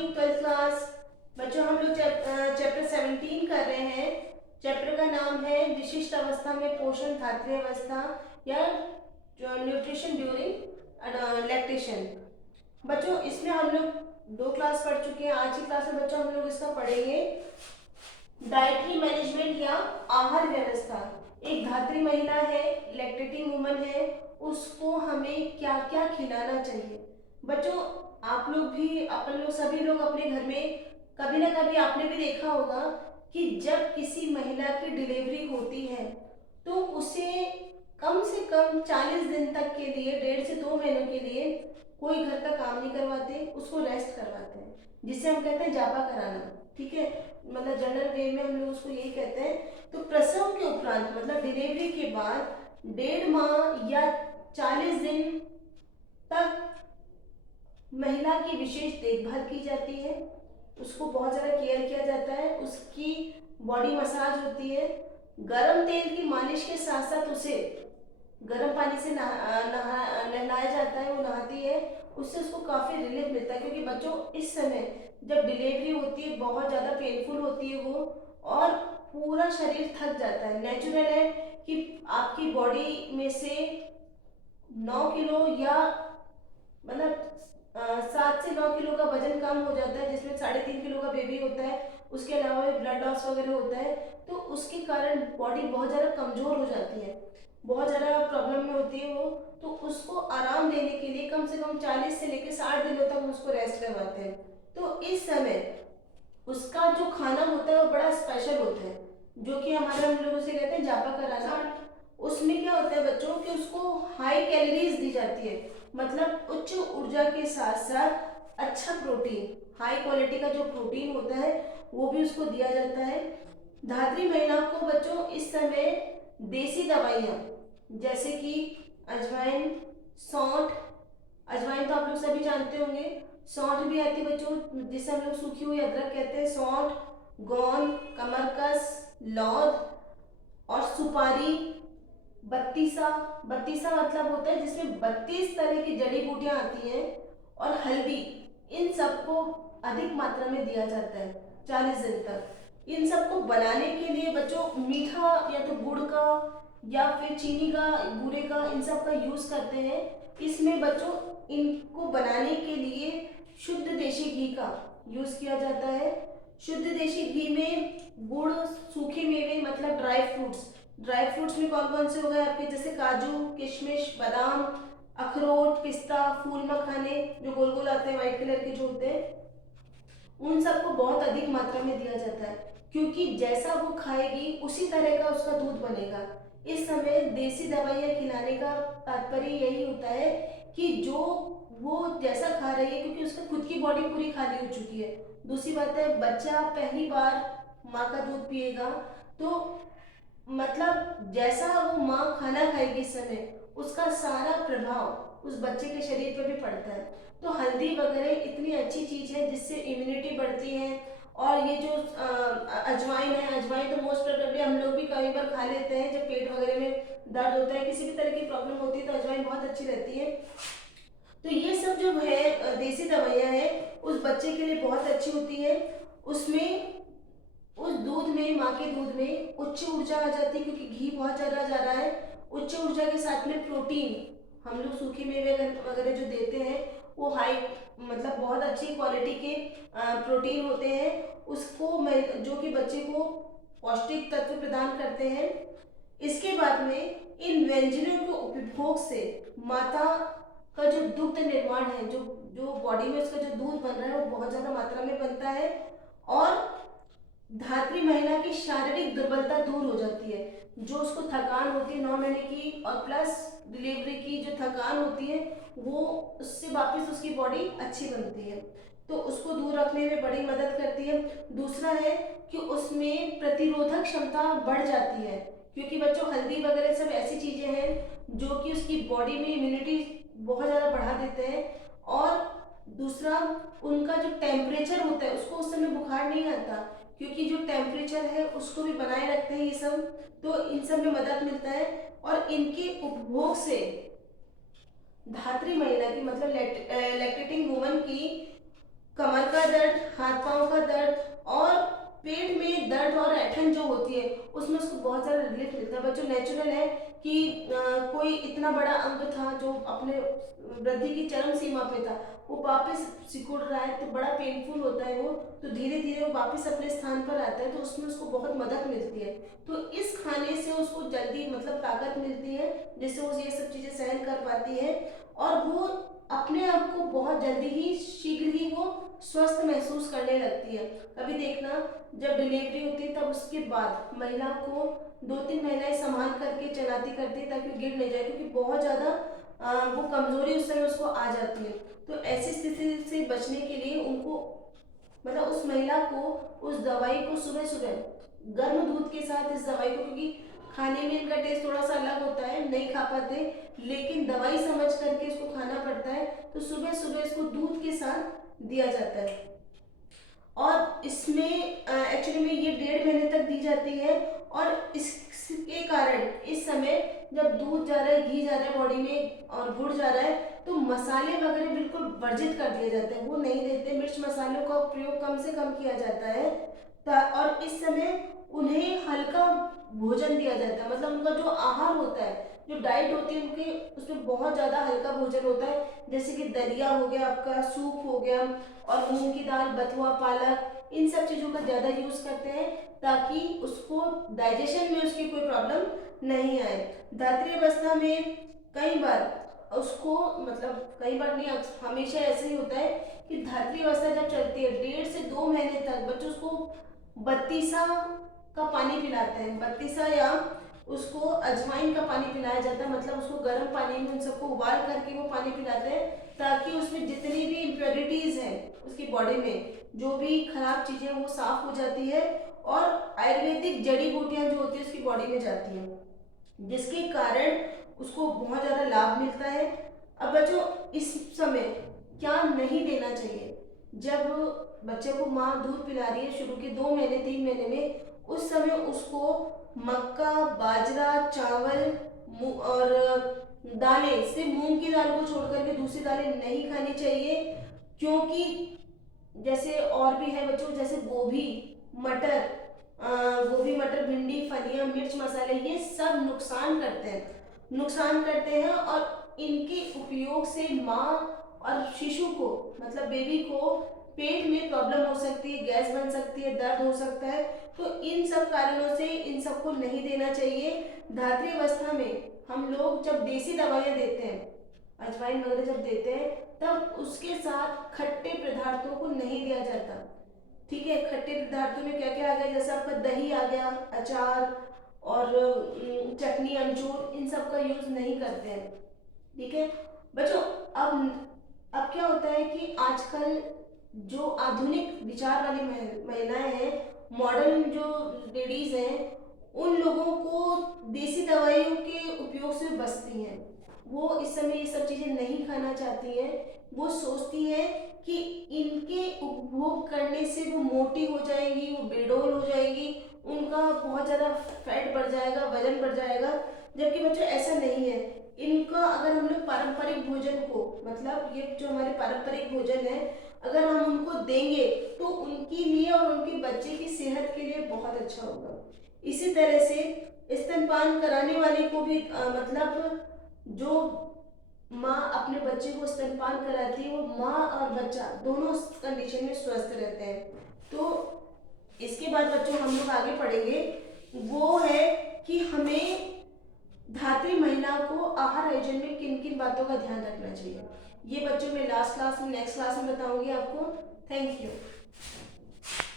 Morning 12th class. बच्चों हम लोग चैप्टर 17 कर रहे हैं। चैप्टर का नाम है विशिष्ट अवस्था में पोषण धात्री अवस्था या न्यूट्रिशन ड्यूरिंग लैक्टेशन। बच्चों इसमें हम लोग 2 क्लास पढ़ चुके हैं। आज की क्लास में बच्चों हम लोग इसका पढ़ेंगे डाइटरी मैनेजमेंट या आहार व्यवस्था। एक धात्री महिला है, लैक्टेटिंग वुमन है, उसको हमें क्या क्या खिलाना चाहिए। बच्चों आप लोग भी, अपन लोग सभी लोग अपने घर में कभी ना कभी आपने भी देखा होगा कि जब किसी महिला की डिलीवरी होती है तो उसे कम से कम 40 दिन तक के लिए, 1.5 से 2 महीनों के लिए कोई घर का काम नहीं करवाते, उसको रेस्ट करवाते हैं, जिसे हम कहते हैं जापा कराना। ठीक है, मतलब जनरल वे में हम लोग उसको यही कहते हैं। तो प्रसव के उपरांत मतलब डिलीवरी के बाद 1.5 माह या 40 दिन तक महिला की विशेष देखभाल की जाती है। उसको बहुत ज़्यादा केयर किया जाता है, उसकी बॉडी मसाज होती है, गर्म तेल की मालिश के साथ साथ उसे गर्म पानी से नहलाया जाता है, वो नहाती है, उससे उसको काफ़ी रिलीफ मिलता है। क्योंकि बच्चों इस समय जब डिलीवरी होती है बहुत ज़्यादा पेनफुल होती है वो, और पूरा शरीर थक जाता है। नेचुरल है कि आपकी बॉडी में से 9 किलो या मतलब 7 से 9 किलो का वजन कम हो जाता है, जिसमें 3.5 किलो का बेबी होता है, उसके अलावा भी ब्लड लॉस वगैरह होता है। तो उसके कारण बॉडी बहुत ज़्यादा कमज़ोर हो जाती है, बहुत ज़्यादा प्रॉब्लम में होती है वो। तो उसको आराम देने के लिए कम से कम 40 से लेकर 60 दिनों तक उसको रेस्ट करवाते हैं। तो इस समय उसका जो खाना होता है वो बड़ा स्पेशल होता है, जो कि हम लोग उसे कहते हैं जापा कराना। उसमें क्या होता है बच्चों कि उसको हाई कैलोरीज दी जाती है, मतलब उच्च ऊर्जा के साथ साथ अच्छा प्रोटीन, हाई क्वालिटी का जो प्रोटीन होता है वो भी उसको दिया जाता है। धात्री महिला को बच्चों इस समय देसी दवाइयाँ जैसे कि अजवाइन, सौंठ, अजवाइन तो आप लोग सभी जानते होंगे, सौंठ भी आती है बच्चों, जिसे हम लोग सूखी हुई अदरक कहते हैं, सौंठ, गोंद, कमरकस, लौंग और सुपारी, बत्तीसा। बत्तीसा मतलब होता है जिसमें 32 तरह की जड़ी बूटियां आती हैं, और हल्दी, इन सबको अधिक मात्रा में दिया जाता है 40 दिन तक। इन सबको बनाने के लिए बच्चों मीठा या तो गुड़ का या फिर चीनी का, बूरे का, इन सब का यूज करते हैं। इसमें बच्चों इनको बनाने के लिए शुद्ध देशी घी का यूज किया जाता है। शुद्ध देशी घी में गुड़, सूखे मेवे मतलब ड्राई फ्रूट्स, ड्राई फ्रूट्स में कौन कौन से हो गए आपके, जैसे काजू, किशमिश, बादाम, अखरोट, पिस्ता, फूल मखाने जो गोल गोल आते हैं व्हाइट कलर के जो होते हैं, उन सबको बहुत अधिक मात्रा में दिया जाता है। क्योंकि जैसा वो खाएगी उसी तरह का उसका दूध बनेगा। इस समय देसी दवाइयाँ खिलाने का तात्पर्य यही होता है कि जो वो जैसा खा रही है, क्योंकि उसका खुद की बॉडी पूरी खाली हो चुकी है। दूसरी बात है, बच्चा पहली बार माँ का दूध पिएगा, तो मतलब जैसा वो माँ खाना खाएगी इस समय, उसका सारा प्रभाव उस बच्चे के शरीर पर भी पड़ता है। तो हल्दी वगैरह इतनी अच्छी चीज़ है जिससे इम्यूनिटी बढ़ती है। और ये जो अजवाइन है, अजवाइन तो मोस्ट प्रोबेबली हम लोग भी कई बार खा लेते हैं जब पेट वगैरह में दर्द होता है, किसी भी तरह की प्रॉब्लम होती है, तो अजवाइन बहुत अच्छी रहती है। तो ये सब जो है देसी दवाइयाँ हैं उस बच्चे के लिए बहुत अच्छी होती है। उसमें उस दूध में, माँ के दूध में उच्च ऊर्जा आ जाती है, क्योंकि घी बहुत ज़्यादा जा रहा है। उच्च ऊर्जा के साथ में प्रोटीन, हम लोग सूखे मेवे वगैरह जो देते हैं वो हाई, मतलब बहुत अच्छी क्वालिटी के प्रोटीन होते हैं, उसको जो कि बच्चे को पौष्टिक तत्व प्रदान करते हैं। इसके बाद में इन व्यंजनों के उपभोग से माता का जो दुग्ध निर्माण है, जो जो बॉडी में उसका जो दूध बन रहा है वो बहुत ज़्यादा मात्रा में बनता है, और धात्री महिला की शारीरिक दुर्बलता दूर हो जाती है। जो उसको थकान होती है 9 महीने की और प्लस डिलीवरी की जो थकान होती है, वो उससे वापस उसकी बॉडी अच्छी बनती है, तो उसको दूर रखने में बड़ी मदद करती है। दूसरा है कि उसमें प्रतिरोधक क्षमता बढ़ जाती है, क्योंकि बच्चों हल्दी वगैरह सब ऐसी चीज़ें हैं जो कि उसकी बॉडी में इम्यूनिटी बहुत ज़्यादा बढ़ा देते हैं। और दूसरा, उनका जो टेम्परेचर होता है उसको उस समय बुखार नहीं आता, क्योंकि जो टेम्परेचर है उसको भी बनाए रखते हैं ये सब, तो इन सब में मदद मिलता है। और इनके उपभोग से धात्री महिला की मतलब लैक्टेटिंग वुमन की कमर का दर्द, हाथ पांव का दर्द और पेट में दर्द और ऐंठन जो होती है उसमें उसको बहुत ज़्यादा रिलीफ मिलता है। बच्चों नेचुरल है कि कोई इतना बड़ा अंग था जो अपने वृद्धि की चरम सीमा पे था, वो वापस सिकुड़ रहा है तो बड़ा पेनफुल होता है वो, तो धीरे धीरे वो वापस अपने स्थान पर आता है, तो उसमें उसको बहुत मदद मिलती है। तो इस खाने से उसको जल्दी मतलब ताकत मिलती है, जिससे वो ये सब चीज़ें सहन कर पाती है और वो अपने आप को बहुत जल्दी ही शीघ्र ही वो स्वस्थ महसूस करने लगती है। कभी देखना जब डिलीवरी होती है तब उसके बाद महिला को 2-3 महिलाएं संभाल करके चलाती करती है ताकि वो गिर नहीं जाए, क्योंकि बहुत ज़्यादा वो कमजोरी उस समय उसको आ जाती है। तो ऐसी स्थिति से बचने के लिए उनको मतलब उस महिला को उस दवाई को सुबह सुबह गर्म दूध के साथ इस दवाई को, क्योंकि खाने में इनका टेस्ट थोड़ा सा अलग होता है, नहीं खा पाते, लेकिन दवाई समझ करके इसको खाना पड़ता है, तो सुबह सुबह इसको दूध के साथ दिया जाता है। और इसमें एक्चुअली में ये 1.5 महीने तक दी जाती है और इसके कारण इस समय जब दूध जा रहा है, घी जा रहा है बॉडी में और गुड़ जा रहा है, तो मसाले वगैरह बिल्कुल वर्जित कर दिए जाते हैं, वो नहीं देते, मिर्च मसालों का प्रयोग कम से कम किया जाता है। और इस समय उन्हें हल्का भोजन दिया जाता है, मतलब उनका जो आहार होता है, जो डाइट होती है उनकी, उसमें बहुत ज़्यादा हल्का भोजन होता है, जैसे कि दलिया हो गया, आपका सूप हो गया, और मूंग की दाल, बथुआ, पालक, इन सब चीज़ों का ज़्यादा यूज़ करते हैं ताकि उसको डाइजेशन में उसकी कोई प्रॉब्लम नहीं आए। धात्री अवस्था में कई बार उसको मतलब कई बार नहीं, हमेशा ऐसे ही होता है कि धात्री अवस्था जब चलती है 1.5 से 2 महीने तक बच्चों उसको बत्तीसा का पानी पिलाते हैं, बत्तीसा या उसको अजवाइन का पानी पिलाया जाता है, मतलब उसको गर्म पानी में उन सबको उबाल करके वो पानी पिलाते हैं ताकि उसमें जितनी भी इम्प्योरिटीज हैं उसकी बॉडी में, जो भी खराब चीजें वो साफ हो जाती है और आयुर्वेदिक जड़ी बूटियां जो होती है उसकी बॉडी में जाती हैं, जिसके कारण उसको बहुत ज़्यादा लाभ मिलता है। अब बच्चों इस समय क्या नहीं देना चाहिए, जब बच्चे को माँ दूध पिला रही है शुरू के 2 महीने 3 महीने में, उस समय उसको मक्का, बाजरा, चावल और दालें, सिर्फ मूंग की दाल को छोड़ करके दूसरी दालें नहीं खानी चाहिए, क्योंकि जैसे और भी है बच्चों, जैसे गोभी, मटर, गोभी, मटर, भिंडी, फलियां, मिर्च मसाले, ये सब नुकसान करते हैं और इनके उपयोग से माँ और शिशु को मतलब बेबी को पेट में प्रॉब्लम हो सकती है, गैस बन सकती है, दर्द हो सकता है, तो इन सब कारणों से इन सबको नहीं देना चाहिए। धात्री अवस्था में हम लोग जब देसी दवाइयाँ देते हैं, अजवाइन वगैरह जब देते हैं, तब उसके साथ खट्टे पदार्थों को नहीं दिया जाता। ठीक है, खट्टे पदार्थों में क्या क्या आ गया, जैसे आपका दही आ गया, अचार और चटनी, अमचूर, इन सब का यूज नहीं करते हैं। ठीक है बच्चों, अब क्या होता है कि आजकल जो आधुनिक विचार वाली महिलाएं हैं, मॉडर्न जो लेडीज हैं, उन लोगों को देसी दवाइयों के उपयोग से बचती हैं, वो इस समय ये सब चीजें नहीं खाना चाहती हैं, वो सोचती है कि इनके उपभोग करने से वो मोटी हो जाएंगी, वो बेडौल हो जाएगी, उनका बहुत ज़्यादा फैट बढ़ जाएगा, वजन बढ़ जाएगा, जबकि बच्चों ऐसा नहीं है। इनका अगर हम लोग पारंपरिक भोजन को मतलब ये जो हमारे पारंपरिक भोजन है, अगर हम उनको देंगे तो उनके लिए और उनके बच्चे की सेहत के लिए बहुत अच्छा होगा। इसी तरह से स्तनपान कराने वाले को भी मतलब जो माँ अपने बच्चे को स्तनपान कराती है, वो माँ और बच्चा दोनों कंडीशन में स्वस्थ रहते हैं। तो इसके बाद बच्चों हम लोग आगे पढ़ेंगे, वो है कि हमें धात्री महिला को आहार आयोजन में किन किन बातों का ध्यान रखना चाहिए। ये बच्चों में लास्ट क्लास में नेक्स्ट क्लास में बताऊंगी आपको। Thank you.